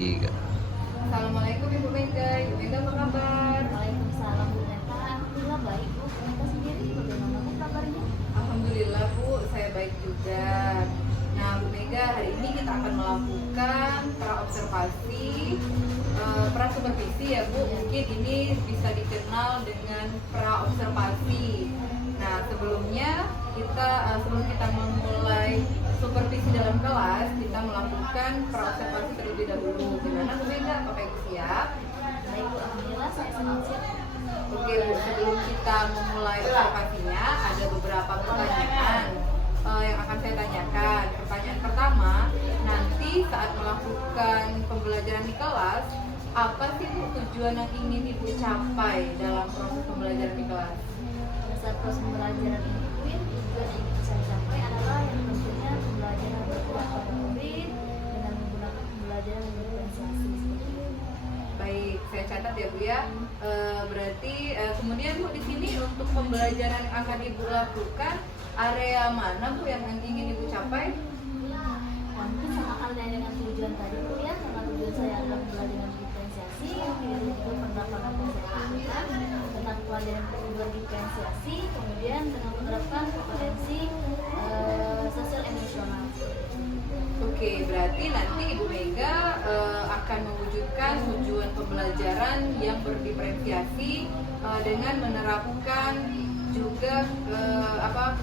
Tiga. Assalamualaikum Ibu Mega. Ibu Mega apa kabar? Waalaikumsalam Bu Neta. Alhamdulillah baik Bu. Bu Neta sendiri bagaimana Bu kabarnya? Alhamdulillah Bu, saya baik juga. Nah Bu Mega, hari ini kita akan melakukan praobservasi, supervisi ya Bu. Mungkin ini bisa dikenal dengan praobservasi. Nah sebelum kita memulai supervisi dalam kelas, kita melakukan praobservasi terlebih dahulu. Gimana Bu Mega? Apakah Ibu siap? Baik Bu, alhamdulillah saya sangat siap. Oke Bu, sebelum kita memulai observasinya, ada beberapa pertanyaan yang akan saya tanyakan. Pertanyaan pertama, nanti saat melakukan pembelajaran di kelas, apa sih Bu tujuan yang ingin Ibu capai dalam proses pembelajaran di kelas? Saat proses pembelajaran ini Bu, tujuan yang ingin saya capai adalah yang tentunya pembelajaran bergerak pada murid dengan menggunakan pembelajaran yang berdiferensiasi seperti itu. Baik, saya catat ya Bu ya. Berarti kemudian Bu di sini untuk pembelajaran yang akan Ibu lakukan, area mana Bu yang ingin Ibu capai? Nah, mungkin sama halnya dengan tujuan tadi Bu ya, karena tujuan saya adalah pembelajaran diferensiasi, yaitu juga penerapan yang saya lakukan tentang pembelajaran berdiferensiasi, kemudian dengan menerapkan kompetensi sosial emosional. Oke, berarti nanti Ibu Mega akan mewujudkan tujuan pembelajaran yang berdiferensiasi dengan menerapkan juga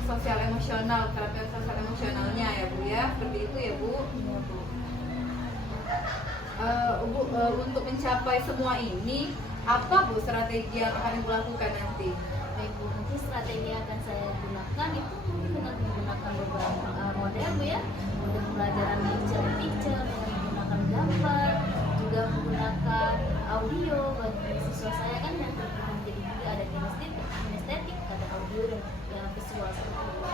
sosial emosional, terapi sosial emosionalnya ya Bu ya, seperti itu ya Bu. Iya Bu. Bu, untuk mencapai semua ini, apa Bu strategi yang akan Ibu lakukan nanti? Baik Bu, nanti strategi yang akan saya gunakan itu mungkin dengan menggunakan beberapa model Bu ya, model pembelajaran picture dengan menggunakan gambar, juga menggunakan audio bagi siswa saya kan yang terkait jadi juga ada kinestetik, ada audio dan yang visual seperti itu.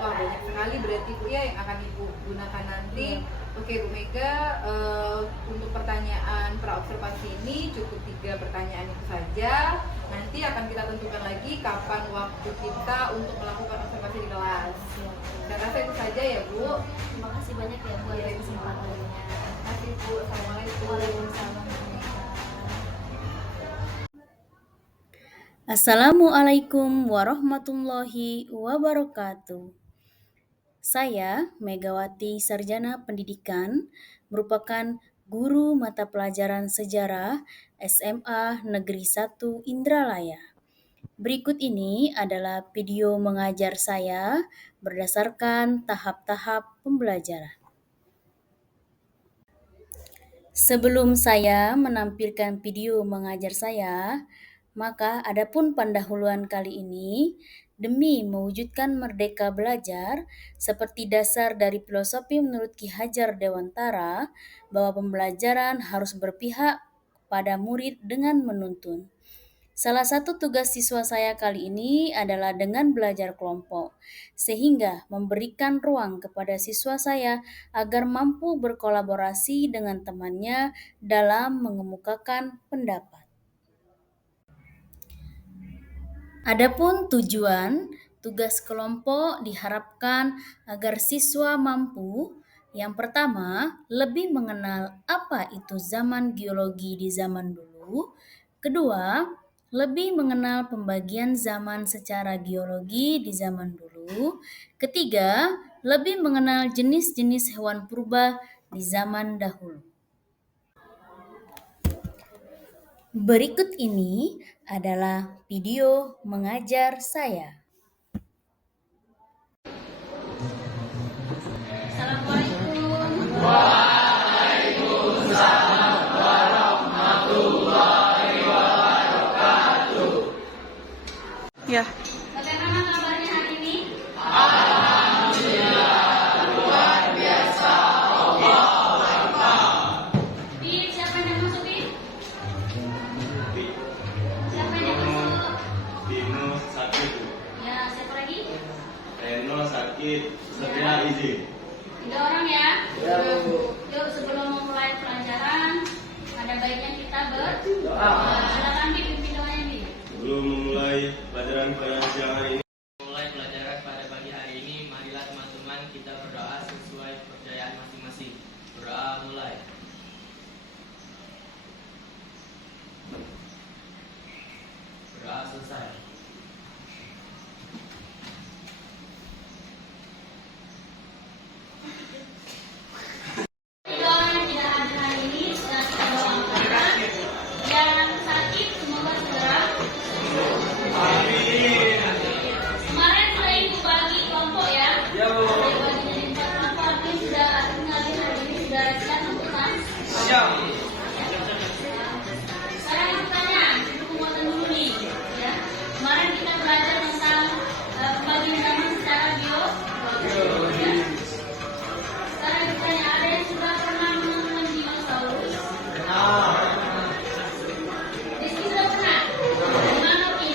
Wah, banyak sekali berarti Bu ya yang akan Ibu gunakan nanti. Oke Bu Mega, untuk pertanyaan praobservasi ini cukup 3 pertanyaan itu saja. Nanti akan kita tentukan lagi kapan waktu kita untuk melakukan observasi di kelas. Saya rasa itu saja ya Bu. Terima kasih banyak ya Bu atas kesempatannya. Terima kasih Bu. Assalamualaikum. Waalaikumsalam. Assalamualaikum warahmatullahi wabarakatuh. Saya Megawati Sarjana Pendidikan, merupakan guru mata pelajaran sejarah SMA Negeri 1 Indralaya. Berikut ini adalah video mengajar saya berdasarkan tahap-tahap pembelajaran. Sebelum saya menampilkan video mengajar saya, maka adapun pendahuluan kali ini demi mewujudkan merdeka belajar seperti dasar dari filosofi menurut Ki Hajar Dewantara bahwa pembelajaran harus berpihak pada murid dengan menuntun. Salah satu tugas siswa saya kali ini adalah dengan belajar kelompok, sehingga memberikan ruang kepada siswa saya agar mampu berkolaborasi dengan temannya dalam mengemukakan pendapat. Adapun tujuan, tugas kelompok diharapkan agar siswa mampu yang pertama, lebih mengenal apa itu zaman geologi di zaman dulu. Kedua, lebih mengenal pembagian zaman secara geologi di zaman dulu. Ketiga, lebih mengenal jenis-jenis hewan purba di zaman dahulu. Berikut ini adalah video mengajar saya. Assalamualaikum. Ya. Bagaimana kabarnya hari ini? Bin, siapa yang masuk Bin? Siapa yang masuk? Dino sakit, Ya, siapa lagi? Reno sakit, Setia izin. 3 orang ya? Yuk, sebelum memulai pelajaran, ada baiknya kita berdoa. Silakan pimpin doanya Bin. Sebelum memulai pelajaran pada siang hari ini, Mulai pelajaran pada pagi hari ini, marilah teman-teman kita berdoa sesuai kepercayaan masing-masing. Berdoa mulai. Sekarang bertanya, penguatan dulu nih, ya. Kemarin kita belajar tentang pembagian zaman secara biologi. Ya. Sekarang bertanya, ada yang sudah pernah menonton dinosaurus? Rizky sudah pernah? Di mana Pi?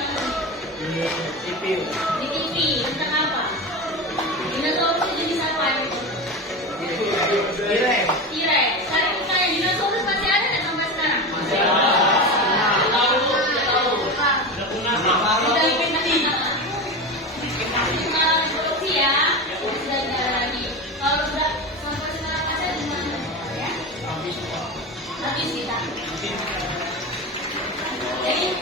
Di TV. Tentang apa? Dinosaurus itu jenis apa? T-Rex. Sekarang kita tanya, dinosaurus masih ada nggak sampai sekarang? Masih ada. Jadi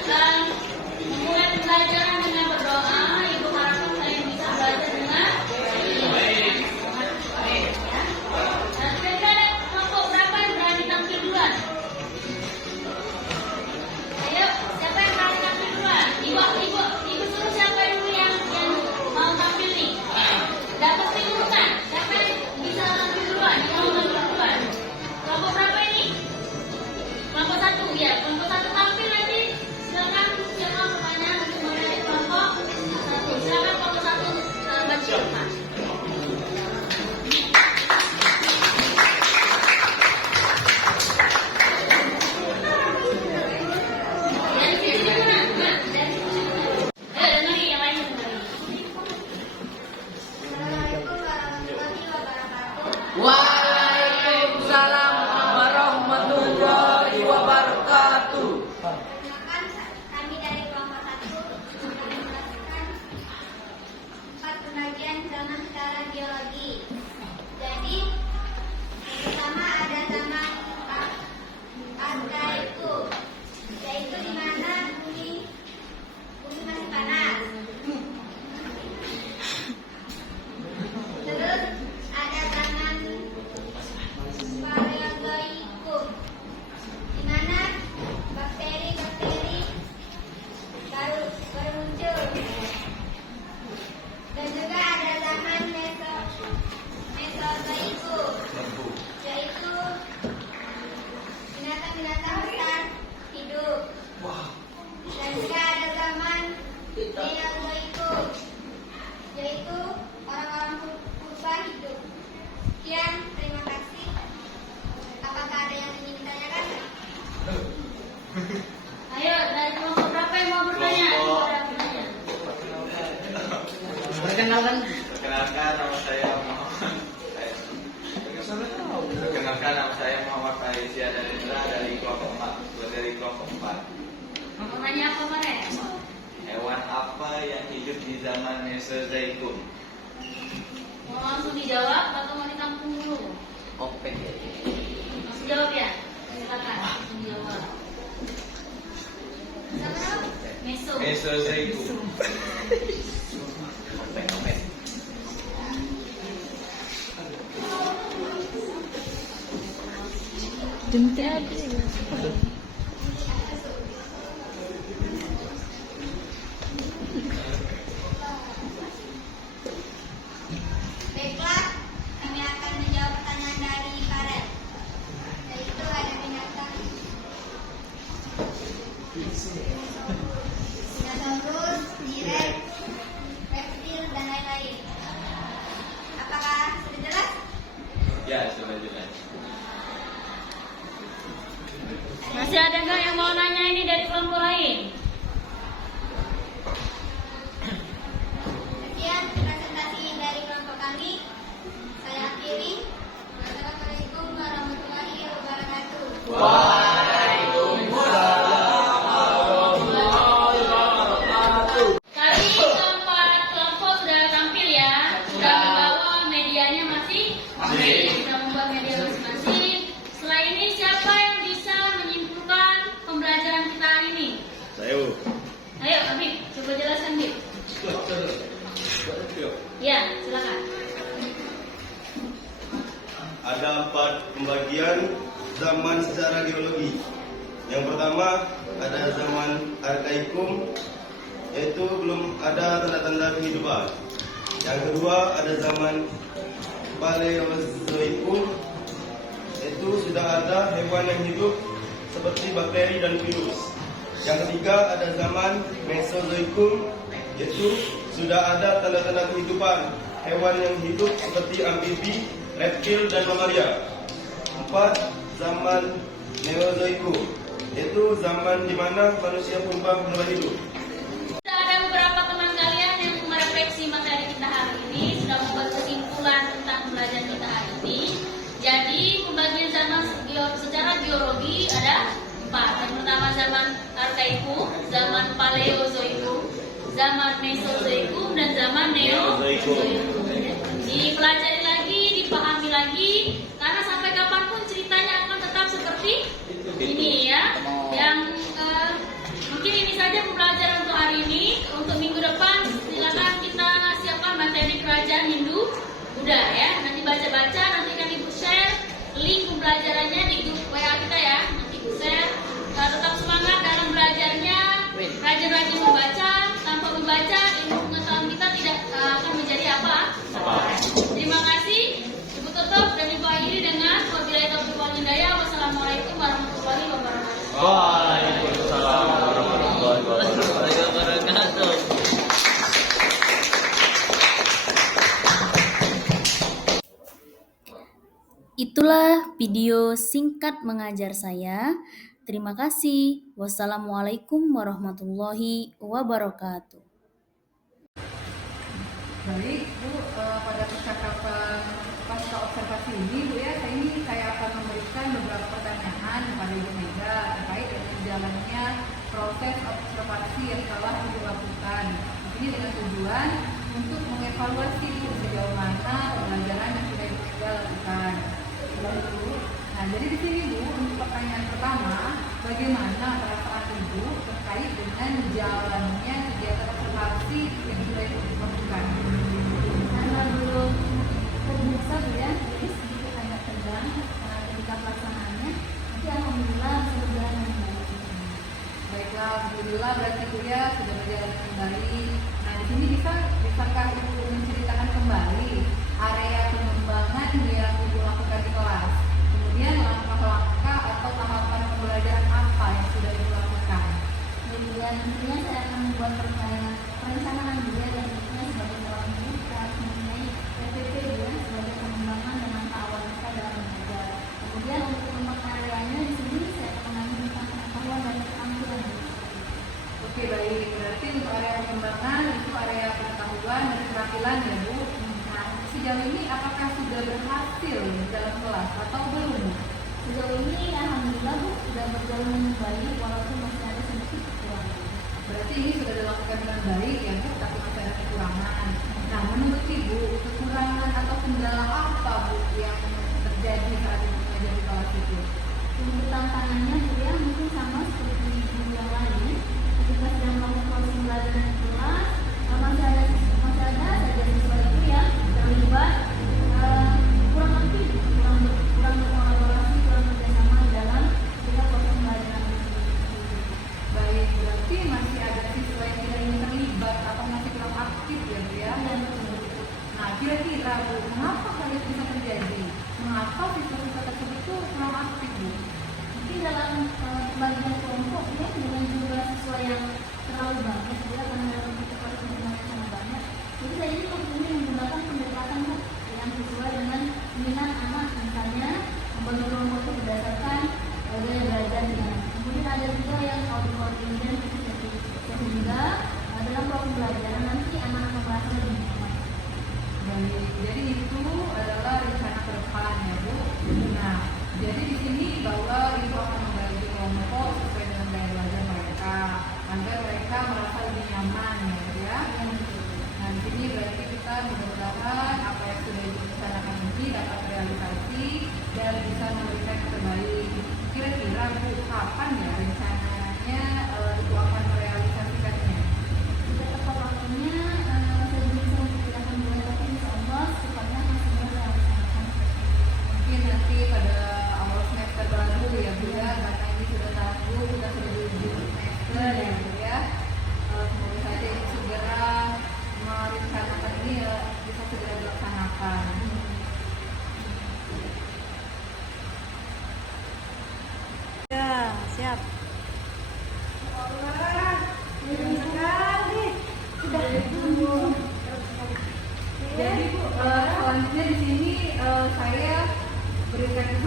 memulai pembelajaran dengan berdoa, ibu harapkan kalian bisa belajar dengan baik. Dan kira-kira ada kelompok berapa yang berani tampil duluan? Ayo, siapa yang berani tampil duluan? Ibu suruh siapa dulu yang mau tampil nih? Dapat diurutan. Siapa yang bisa tampil duluan? Yang mau tampil duluan? Kelompok berapa ini? Kelompok 1, ya. Kelompok 1 tampil nanti. Silakan siapa pertanyaan untuk mengenai kelompok 1. Silakan kelompok 1 baca. Dari sini mana? Dari sini. Dengerin yang lain dengerin. Waalaikumsalam warahmatullahi wabarakatuh. Kami dari kelompok 1 melakukan 4 pembagian zaman secara biologi. Jadi yang pertama ada zaman Arkaikum, yaitu di mana bumi masih panas. Terus ada zaman Paleozoikum, di mana bakteri-bakteri baru muncul. Dan juga ada zaman Mesozoikum, yaitu binatang-binatang besar hidup. Dan juga ada zaman Neozoikum, yaitu orang-orang purba hidup. Sekian, terima kasih. Apakah ada yang ingin ditanyakan? Ayo, dari kelompok berapa yang mau bertanya? Perkenalkan. Perkenalkan nama saya Muhammad. Perkenalkan nama saya Muhammad Farizia dari Indra dari kelompok 4. Mau bertanya apa kemarin? Hewan apa yang hidup di zaman Mesozoikum? Mau langsung dijawab atau mau ditampung dulu? Opek. Langsung jawab ya? Silakan, langsung jawab. Meso. Mesozoikum. Opek. Baiklah, kami akan menjawab pertanyaan dari Karen. Yaitu ada binatang dinosaurus, T-Rex, reptil, dan lain-lain. Apakah sudah jelas? Ya, sudah jelas. Masih ada nggak yang mau nanya ini dari kelompok lain? Sekian presentasi dari kelompok kami. Saya akhiri. Wassalamualaikum warahmatullahi wabarakatuh. Tadi keempat kelompok sudah tampil ya. Sudah membawa medianya masing. Sudah membawa media masing-masing. Setelah ini siapa yang bisa menyimpulkan pembelajaran kita hari ini? Saya. Ayo, Habib, coba jelaskan, Habib. Ya, silakan. Ada 4 pembagian zaman secara geologi. Yang pertama ada zaman Arkaikum, yaitu belum ada tanda-tanda kehidupan. Yang kedua ada zaman Paleozoikum, yaitu sudah ada hewan yang hidup seperti bakteri dan virus. Yang ketiga ada zaman Mesozoikum, yaitu sudah ada tanda-tanda kehidupan hewan yang hidup seperti amfibi, reptil, dan mamalia. 4. Zaman Neozoikum, yaitu zaman di mana manusia purba mulai hidup. Sudah ada beberapa teman kalian yang merefleksi materi kita hari ini, sudah membuat kesimpulan tentang belajar kita hari ini. Jadi pembagian zaman secara geologi ada 4. Yang pertama zaman Arkaikum, zaman Paleozoikum, zaman Mesozoikum, dan zaman Neozoikum. Dipelajari lagi, dipahami lagi, karena sampai kapanpun ceritanya akan tetap seperti ini ya. Yang mungkin ini saja pembelajaran untuk hari ini. Untuk minggu depan silakan kita siapkan materi kerajaan Hindu Buddha ya. Nanti baca-baca, nanti kan ibu share link pembelajarannya di grup WA kita ya. Nanti ibu share. Tetap semangat dalam belajarnya. Rajin-rajin membaca. Tanpa membaca ilmu pengetahuan kita tidak akan menjadi apa. Terima kasih. Ibu tutup dan ibu akhiri dengan wabillahi taufiq wal hidayah. Wassalamualaikum warahmatullahi wabarakatuh. Waalaikumsalam warahmatullahi wabarakatuh. Itulah video singkat mengajar saya. Terima kasih. Wassalamualaikum warahmatullahi wabarakatuh. Baik, Bu, pada percakapan pasca observasi ini, Bu ya, saya akan memberikan beberapa pertanyaan kepada Ibu Mega terkait dengan jalannya proses observasi yang telah Ibu lakukan. Ini dengan tujuan untuk mengevaluasi sejauh mana pembelajaran yang sudah Ibu Mega lakukan. Nah, jadi di sini Bu, untuk pertanyaan pertama, bagaimana perasaan Ibu terkait dengan jalannya kegiatan observasi yang sudah Ibu lakukan? Karena belum terbiasa ya, jadi sedikit agak tegang ketika pelaksanaannya. Tapi alhamdulillah bisa berjalan dengan baik. Baiklah, alhamdulillah berarti Bu ya sudah berjalan dengan baik. Nah, di sini bisakah Ibu menceritakan kembali area pengembangan yang Ibu lakukan di kelas? Kemudian langkah-langkah atau tahapan pembelajaran apa yang sudah Ibu lakukan? Kemudian tentunya saya akan membuat perencanaan juga dan tentunya sebagai seorang guru kita harus mempunyai PPP juga sebagai pengembangan dan langkah awal kita dalam belajar. Kemudian untuk pengembangan areanya di sini saya akan mengambil tentang pengetahuan dan keterampilan. Oke, baik. Berarti untuk area pengembangan itu area pengetahuan dan keterampilan ya Bu. Nah, sejauh ini apakah sudah berhasil di dalam kelas atau belum? Sejauh ini alhamdulillah Bu sudah berjalan dengan baik walaupun masih ada sedikit kekurangan. Berarti ini sudah dilakukan dengan baik ya Bu, tapi masih ada kekurangan. Nah, menurut Ibu, kekurangan atau kendala apa Bu yang terjadi saat Ibu mengajar di kelas itu? Untuk tantangannya Bu ya mungkin sama seperti guru yang lain. Ketika sedang melakukan proses pembelajaran di kelas, masih ada saja siswa itu yang terlibat kurang aktif, kurang berkolaborasi, kurang bekerjasama dalam ketika proses pembelajaran itu. Baik, berarti masih ada siswa yang tidak ingin terlibat atau masih kurang aktif ya Bu ya? Dan betul. Nah, kira-kira Bu, mengapa hal itu bisa terjadi? Mengapa siswa-siswa tersebut itu kurang aktif Bu? Mungkin dalam pembagian kelompok ya dengan jumlah siswa yang terlalu banyak ya karena dalam itu proses pembelajaran sangat banyak. Jadi saya ini memilih menggunakan pendekatan yang sesuai dengan minat anak, misalnya membagi kelompok itu berdasarkan gaya belajarnya. Kemudian ada juga yang koordinasi sehingga dalam proses pembelajaran nanti anak-anak merasa lebih nyaman. Baik, jadi itu adalah rencana ke depan ya Bu. Nah, jadi di sini bahwa Ibu akan membagi kelompok sesuai dengan gaya belajar mereka agar mereka merasa lebih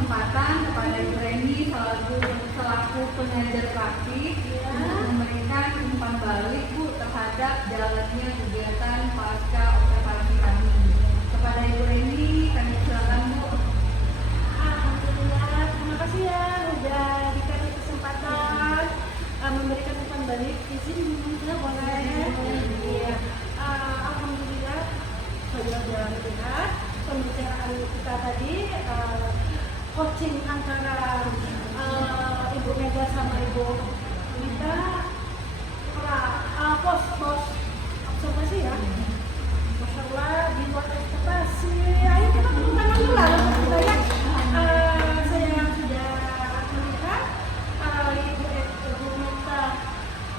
kesempatan kepada Ibu Reni selaku pengajar praktik untuk memberikan umpan balik Bu terhadap jalannya kegiatan pasca observasi kami. Kepada Ibu Reni kami silakan Bu. Alhamdulillah, terima kasih ya udah dikasih kesempatan memberikan umpan balik. Izin ya boleh. Iya. Alhamdulillah sudah lihat pembicaraan kita tadi, coaching antara Ibu Mega sama Ibu Wita, pos observasi ya. Masya Allah, di luar ekspektasi. Ayo kita tepuk tangan dulu lah untuk kita ya. Saya sudah melihat Ibu Mega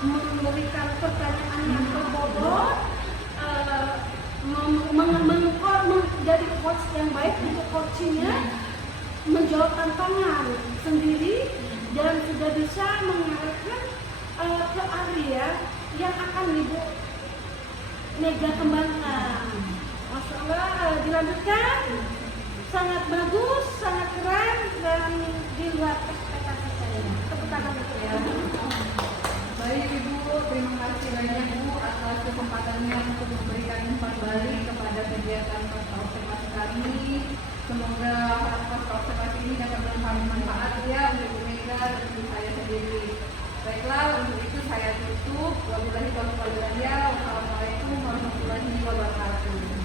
memberikan pertanyaan yang berbobot, menjadi coach yang baik untuk coachingnya, menjawab tantangan sendiri dan sudah bisa mengarahkan ke area yang akan Ibu Mega kembangkan. Masya Allah, dilanjutkan, sangat bagus, sangat keren dan di luar ekspektasi saya. Tepuk tangan untuk ya. Baik Ibu, terima kasih banyak Bu atas kesempatannya untuk memberikan umpan balik kepada kegiatan pasca observasi kami. Semoga pasca observasi ini dapat bermanfaat ya untuk Ibu Mega dan untuk saya sendiri. Baiklah, untuk itu saya tutup. Wabillahi taufiq wal hidayah. Wassalamualaikum warahmatullahi wabarakatuh.